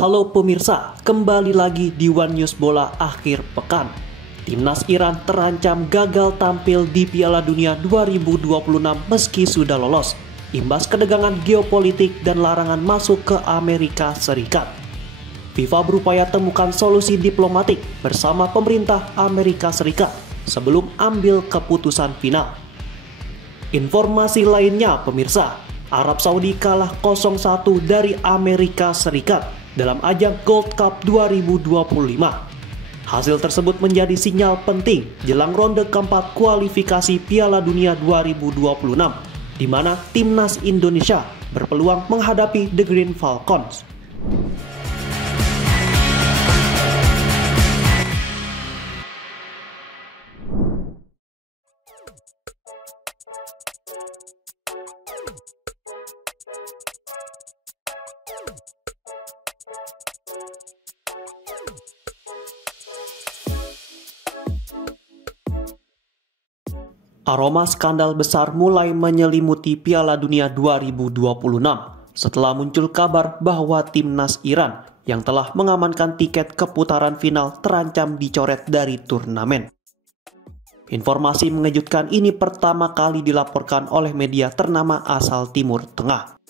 Halo pemirsa, kembali lagi di One News Bola akhir pekan. Timnas Iran terancam gagal tampil di Piala Dunia 2026 meski sudah lolos, imbas ketegangan geopolitik dan larangan masuk ke Amerika Serikat. FIFA berupaya temukan solusi diplomatik bersama pemerintah Amerika Serikat sebelum ambil keputusan final. Informasi lainnya pemirsa, Arab Saudi kalah 0-1 dari Amerika Serikat dalam ajang Gold Cup 2025. Hasil tersebut menjadi sinyal penting jelang ronde keempat kualifikasi Piala Dunia 2026, di mana timnas Indonesia berpeluang menghadapi The Green Falcons. Aroma skandal besar mulai menyelimuti Piala Dunia 2026 setelah muncul kabar bahwa timnas Iran yang telah mengamankan tiket ke putaran final terancam dicoret dari turnamen. Informasi mengejutkan ini pertama kali dilaporkan oleh media ternama asal Timur Tengah.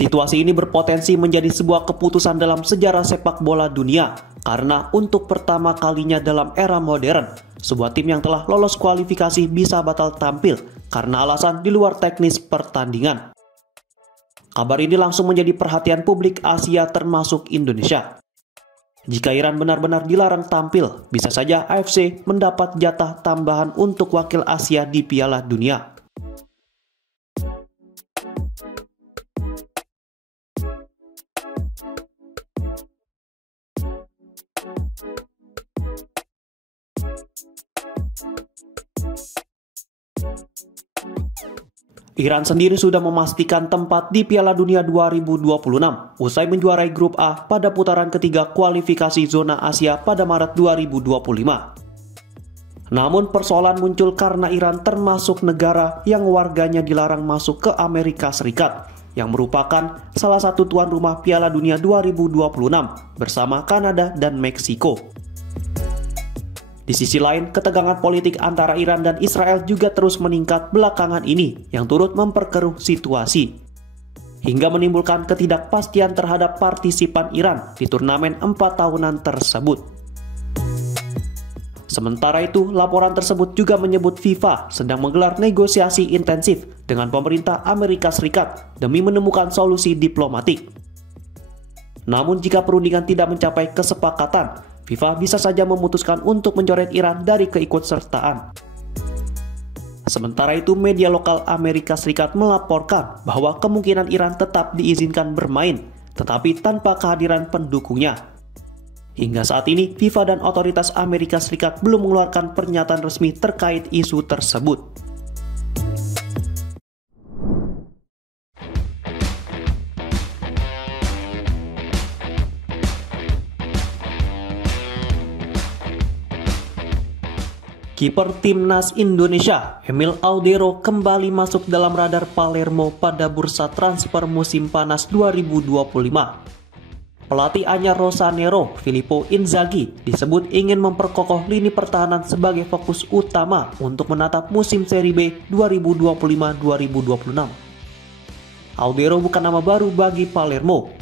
Situasi ini berpotensi menjadi sebuah keputusan dalam sejarah sepak bola dunia karena untuk pertama kalinya dalam era modern, sebuah tim yang telah lolos kualifikasi bisa batal tampil karena alasan di luar teknis pertandingan. Kabar ini langsung menjadi perhatian publik Asia termasuk Indonesia. Jika Iran benar-benar dilarang tampil, bisa saja AFC mendapat jatah tambahan untuk wakil Asia di Piala Dunia. Iran sendiri sudah memastikan tempat di Piala Dunia 2026 usai menjuarai grup A pada putaran ketiga kualifikasi zona Asia pada Maret 2025. Namun persoalan muncul karena Iran termasuk negara yang warganya dilarang masuk ke Amerika Serikat yang merupakan salah satu tuan rumah Piala Dunia 2026 bersama Kanada dan Meksiko. Di sisi lain, ketegangan politik antara Iran dan Israel juga terus meningkat belakangan ini yang turut memperkeruh situasi, hingga menimbulkan ketidakpastian terhadap partisipan Iran di turnamen 4 tahunan tersebut. Sementara itu, laporan tersebut juga menyebut FIFA sedang menggelar negosiasi intensif dengan pemerintah Amerika Serikat demi menemukan solusi diplomatik. Namun jika perundingan tidak mencapai kesepakatan, FIFA bisa saja memutuskan untuk mencoret Iran dari keikutsertaan. Sementara itu, media lokal Amerika Serikat melaporkan bahwa kemungkinan Iran tetap diizinkan bermain, tetapi tanpa kehadiran pendukungnya. Hingga saat ini, FIFA dan otoritas Amerika Serikat belum mengeluarkan pernyataan resmi terkait isu tersebut. Kiper timnas Indonesia, Emil Audero kembali masuk dalam radar Palermo pada bursa transfer musim panas 2025. Pelatih anyar Rosanero, Filippo Inzaghi, disebut ingin memperkokoh lini pertahanan sebagai fokus utama untuk menatap musim Serie B 2025-2026. Audero bukan nama baru bagi Palermo.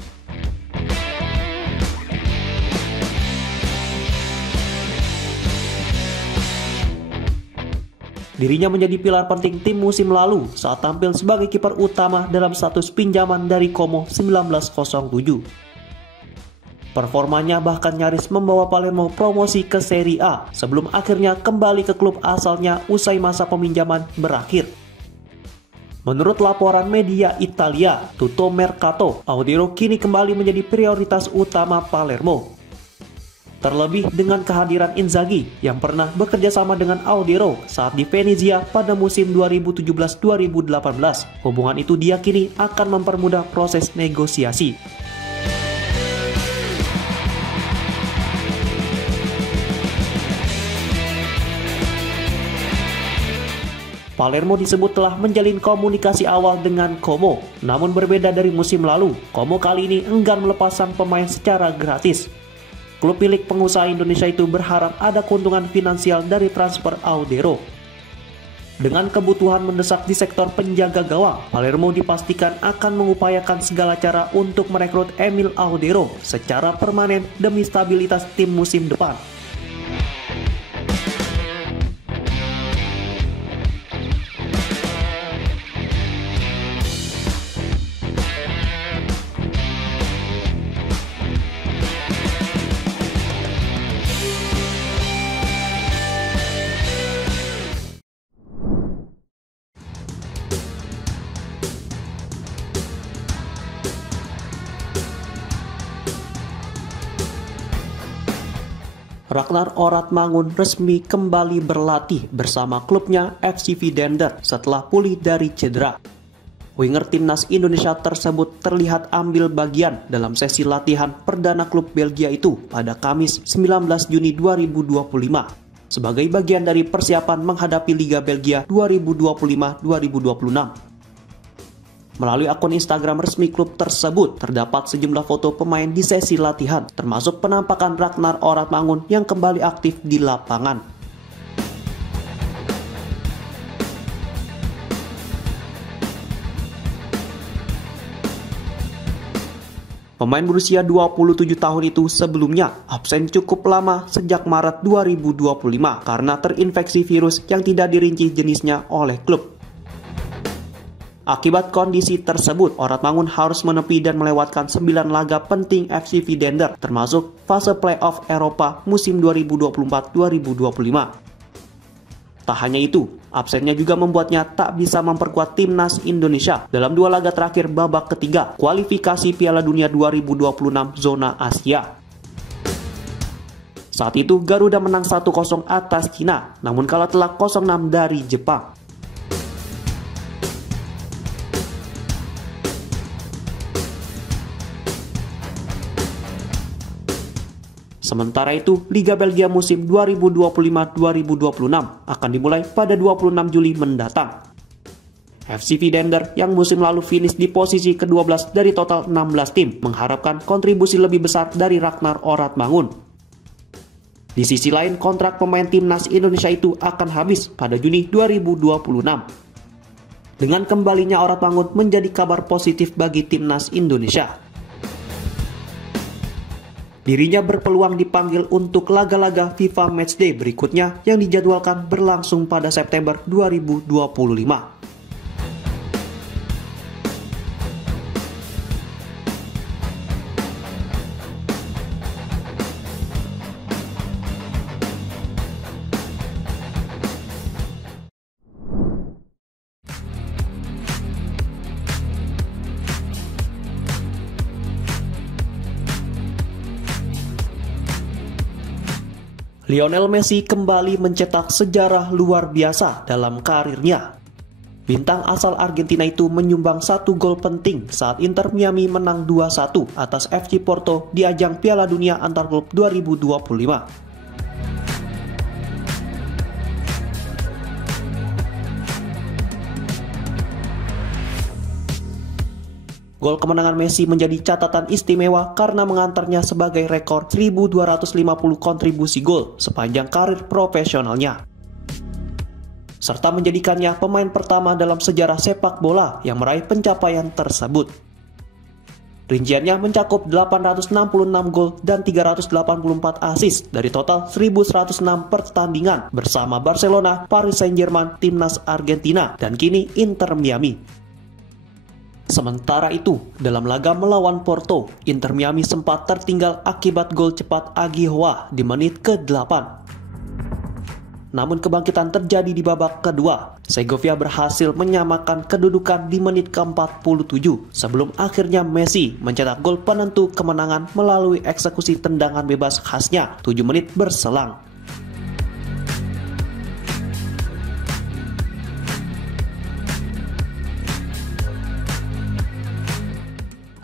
Dirinya menjadi pilar penting tim musim lalu saat tampil sebagai kiper utama dalam status pinjaman dari Como 1907. Performanya bahkan nyaris membawa Palermo promosi ke Serie A sebelum akhirnya kembali ke klub asalnya usai masa peminjaman berakhir. Menurut laporan media Italia, Tutto Mercato, Audero kini kembali menjadi prioritas utama Palermo. Terlebih dengan kehadiran Inzaghi yang pernah bekerja sama dengan Audero saat di Venezia pada musim 2017-2018. Hubungan itu diyakini akan mempermudah proses negosiasi. Palermo disebut telah menjalin komunikasi awal dengan Como. Namun berbeda dari musim lalu, Como kali ini enggan melepas sang pemain secara gratis. Klub milik pengusaha Indonesia itu berharap ada keuntungan finansial dari transfer Audero. Dengan kebutuhan mendesak di sektor penjaga gawang, Palermo dipastikan akan mengupayakan segala cara untuk merekrut Emil Audero secara permanen demi stabilitas tim musim depan. Ragnar Oratmangun resmi kembali berlatih bersama klubnya FC Vidender setelah pulih dari cedera. Winger timnas Indonesia tersebut terlihat ambil bagian dalam sesi latihan perdana klub Belgia itu pada Kamis 19 Juni 2025 sebagai bagian dari persiapan menghadapi Liga Belgia 2025-2026. Melalui akun Instagram resmi klub tersebut, terdapat sejumlah foto pemain di sesi latihan, termasuk penampakan Ragnar Oratmangun yang kembali aktif di lapangan. Pemain berusia 27 tahun itu sebelumnya absen cukup lama sejak Maret 2025 karena terinfeksi virus yang tidak dirinci jenisnya oleh klub. Akibat kondisi tersebut, Oratmangun harus menepi dan melewatkan 9 laga penting FC Vidender, termasuk fase playoff Eropa musim 2024-2025. Tak hanya itu, absennya juga membuatnya tak bisa memperkuat timnas Indonesia dalam 2 laga terakhir babak ketiga kualifikasi Piala Dunia 2026 zona Asia. Saat itu Garuda menang 1-0 atas Cina, namun kalah telak 0-6 dari Jepang. Sementara itu, Liga Belgia musim 2025-2026 akan dimulai pada 26 Juli mendatang. FC Vidender yang musim lalu finish di posisi ke-12 dari total 16 tim mengharapkan kontribusi lebih besar dari Ragnar Oratmangun. Di sisi lain, kontrak pemain timnas Indonesia itu akan habis pada Juni 2026. Dengan kembalinya Oratmangun menjadi kabar positif bagi timnas Indonesia. Dirinya berpeluang dipanggil untuk laga-laga FIFA Matchday berikutnya yang dijadwalkan berlangsung pada September 2025. Lionel Messi kembali mencetak sejarah luar biasa dalam karirnya. Bintang asal Argentina itu menyumbang 1 gol penting saat Inter Miami menang 2-1 atas FC Porto di ajang Piala Dunia Antarklub 2025. Gol kemenangan Messi menjadi catatan istimewa karena mengantarnya sebagai rekor 1.250 kontribusi gol sepanjang karir profesionalnya. Serta menjadikannya pemain pertama dalam sejarah sepak bola yang meraih pencapaian tersebut. Rinciannya mencakup 866 gol dan 384 assist dari total 1.106 pertandingan bersama Barcelona, Paris Saint-Germain, timnas Argentina, dan kini Inter Miami. Sementara itu, dalam laga melawan Porto, Inter Miami sempat tertinggal akibat gol cepat Agi Hoa di menit ke-8. Namun kebangkitan terjadi di babak kedua. Segovia berhasil menyamakan kedudukan di menit ke-47 sebelum akhirnya Messi mencetak gol penentu kemenangan melalui eksekusi tendangan bebas khasnya 7 menit berselang.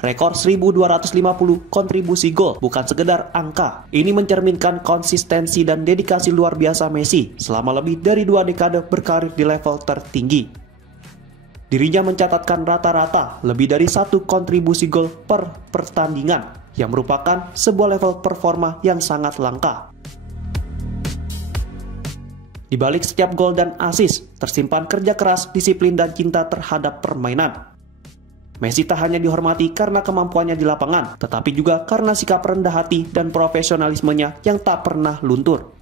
Rekor 1.250 kontribusi gol bukan sekedar angka. Ini mencerminkan konsistensi dan dedikasi luar biasa Messi selama lebih dari 2 dekade berkarir di level tertinggi. Dirinya mencatatkan rata-rata lebih dari 1 kontribusi gol per pertandingan, yang merupakan sebuah level performa yang sangat langka. Di balik setiap gol dan assist, tersimpan kerja keras, disiplin, dan cinta terhadap permainan. Messi tak hanya dihormati karena kemampuannya di lapangan, tetapi juga karena sikap rendah hati dan profesionalismenya yang tak pernah luntur.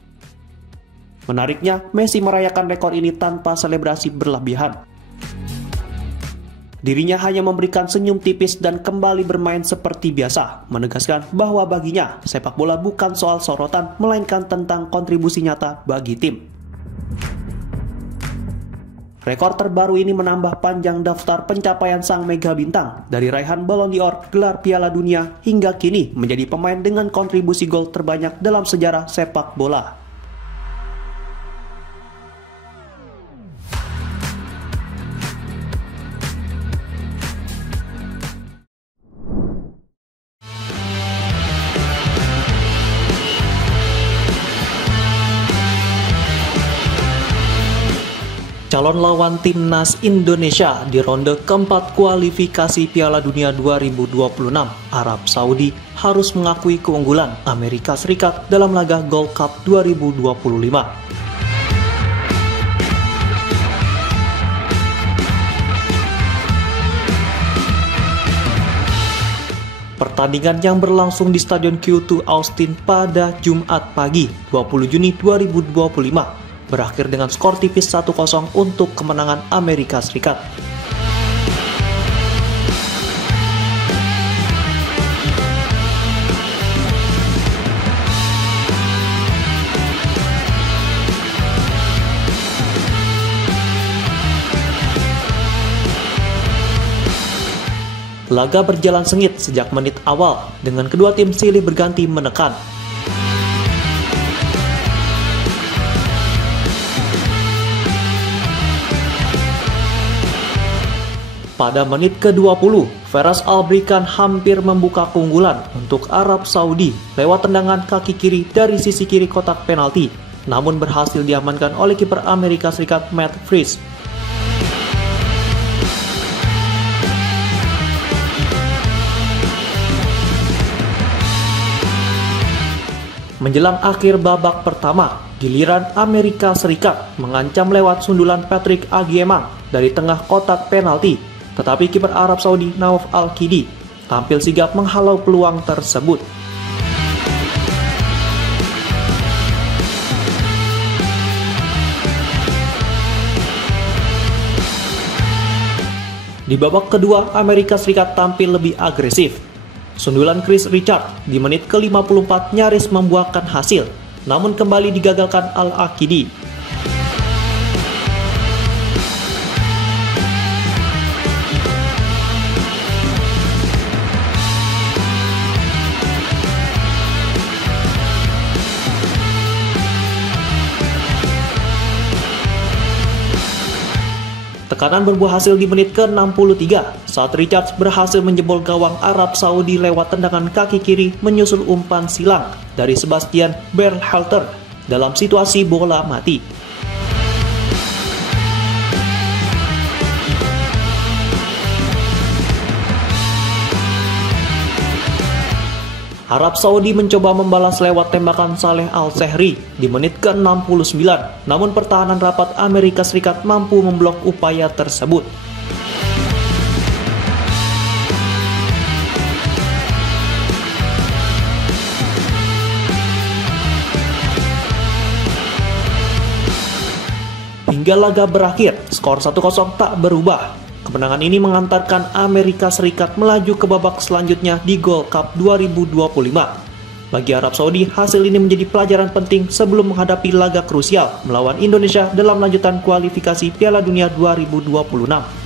Menariknya, Messi merayakan rekor ini tanpa selebrasi berlebihan. Dirinya hanya memberikan senyum tipis dan kembali bermain seperti biasa, menegaskan bahwa baginya sepak bola bukan soal sorotan, melainkan tentang kontribusi nyata bagi tim. Rekor terbaru ini menambah panjang daftar pencapaian sang mega bintang, dari raihan Ballon d'Or, gelar Piala Dunia, hingga kini menjadi pemain dengan kontribusi gol terbanyak dalam sejarah sepak bola. Calon lawan timnas Indonesia di ronde keempat kualifikasi Piala Dunia 2026, Arab Saudi harus mengakui keunggulan Amerika Serikat dalam laga Gold Cup 2025. Pertandingan yang berlangsung di Stadion Q2 Austin pada Jumat pagi 20 Juni 2025 berakhir dengan skor tipis 1-0 untuk kemenangan Amerika Serikat. Laga berjalan sengit sejak menit awal, dengan kedua tim silih berganti menekan. Pada menit ke-20, Faraz Albrikan hampir membuka keunggulan untuk Arab Saudi lewat tendangan kaki kiri dari sisi kiri kotak penalti, namun berhasil diamankan oleh kiper Amerika Serikat Matt Freese. Menjelang akhir babak pertama, giliran Amerika Serikat mengancam lewat sundulan Patrick Agyemang dari tengah kotak penalti. Tetapi kiper Arab Saudi Nauf Al-Kidi tampil sigap menghalau peluang tersebut. Di babak kedua, Amerika Serikat tampil lebih agresif. Sundulan Chris Richard di menit ke-54 nyaris membuahkan hasil, namun kembali digagalkan Al-Akidi. Tekanan berbuah hasil di menit ke-63 saat Richards berhasil menjebol gawang Arab Saudi lewat tendangan kaki kiri menyusul umpan silang dari Sebastian Berhalter dalam situasi bola mati. Arab Saudi mencoba membalas lewat tembakan Saleh Al-Sehri di menit ke-69, namun pertahanan rapat Amerika Serikat mampu memblok upaya tersebut. Hingga laga berakhir, skor 1-0 tak berubah. Kemenangan ini mengantarkan Amerika Serikat melaju ke babak selanjutnya di Gold Cup 2025. Bagi Arab Saudi, hasil ini menjadi pelajaran penting sebelum menghadapi laga krusial melawan Indonesia dalam lanjutan kualifikasi Piala Dunia 2026.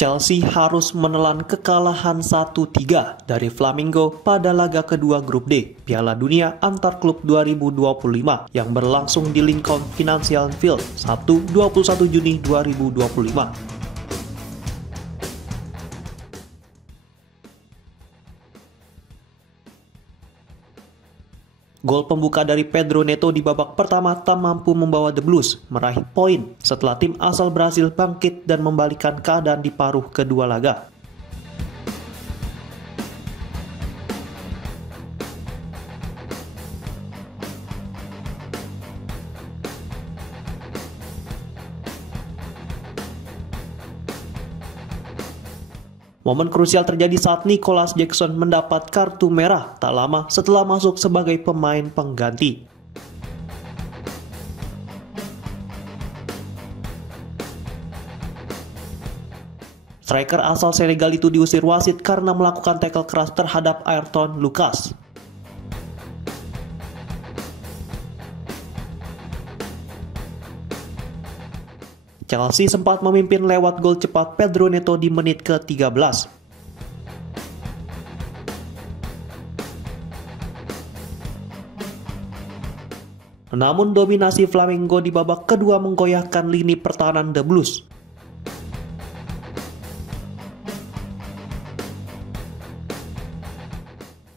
Chelsea harus menelan kekalahan 1-3 dari Flamengo pada laga kedua grup D Piala Dunia Antar Klub 2025 yang berlangsung di Lincoln Financial Field Sabtu 21 Juni 2025. Gol pembuka dari Pedro Neto di babak pertama tak mampu membawa The Blues meraih poin setelah tim asal Brasil bangkit dan membalikan keadaan di paruh kedua laga. Momen krusial terjadi saat Nicholas Jackson mendapat kartu merah tak lama setelah masuk sebagai pemain pengganti. Striker asal Senegal itu diusir wasit karena melakukan tackle keras terhadap Ayrton Lucas. Chelsea sempat memimpin lewat gol cepat Pedro Neto di menit ke-13. Namun dominasi Flamengo di babak kedua menggoyahkan lini pertahanan The Blues.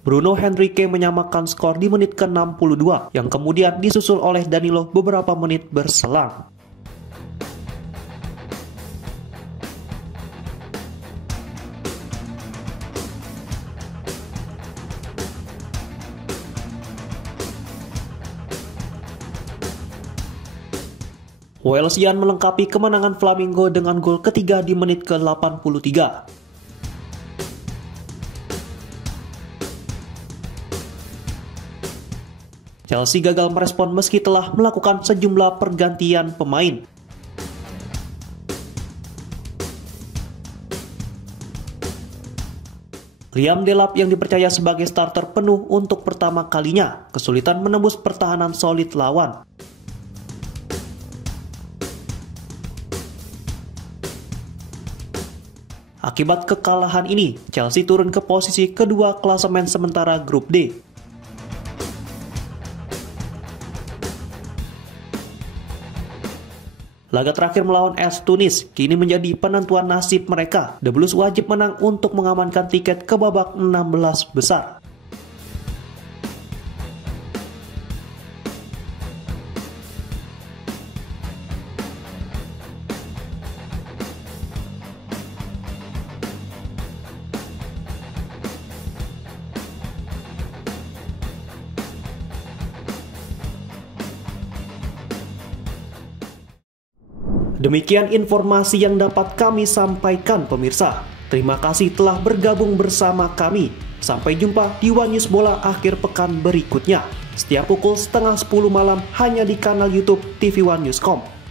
Bruno Henrique menyamakan skor di menit ke-62 yang kemudian disusul oleh Danilo beberapa menit berselang. Walesian melengkapi kemenangan Flamengo dengan gol ketiga di menit ke-83. Chelsea gagal merespon meski telah melakukan sejumlah pergantian pemain. Liam Delap yang dipercaya sebagai starter penuh untuk pertama kalinya kesulitan menembus pertahanan solid lawan. Akibat kekalahan ini, Chelsea turun ke posisi kedua klasemen sementara grup D. Laga terakhir melawan AS Tunis kini menjadi penentuan nasib mereka. The Blues wajib menang untuk mengamankan tiket ke babak 16 besar. Demikian informasi yang dapat kami sampaikan pemirsa. Terima kasih telah bergabung bersama kami. Sampai jumpa di One News Bola akhir pekan berikutnya. Setiap pukul 9:30 malam hanya di kanal YouTube TV One News.com.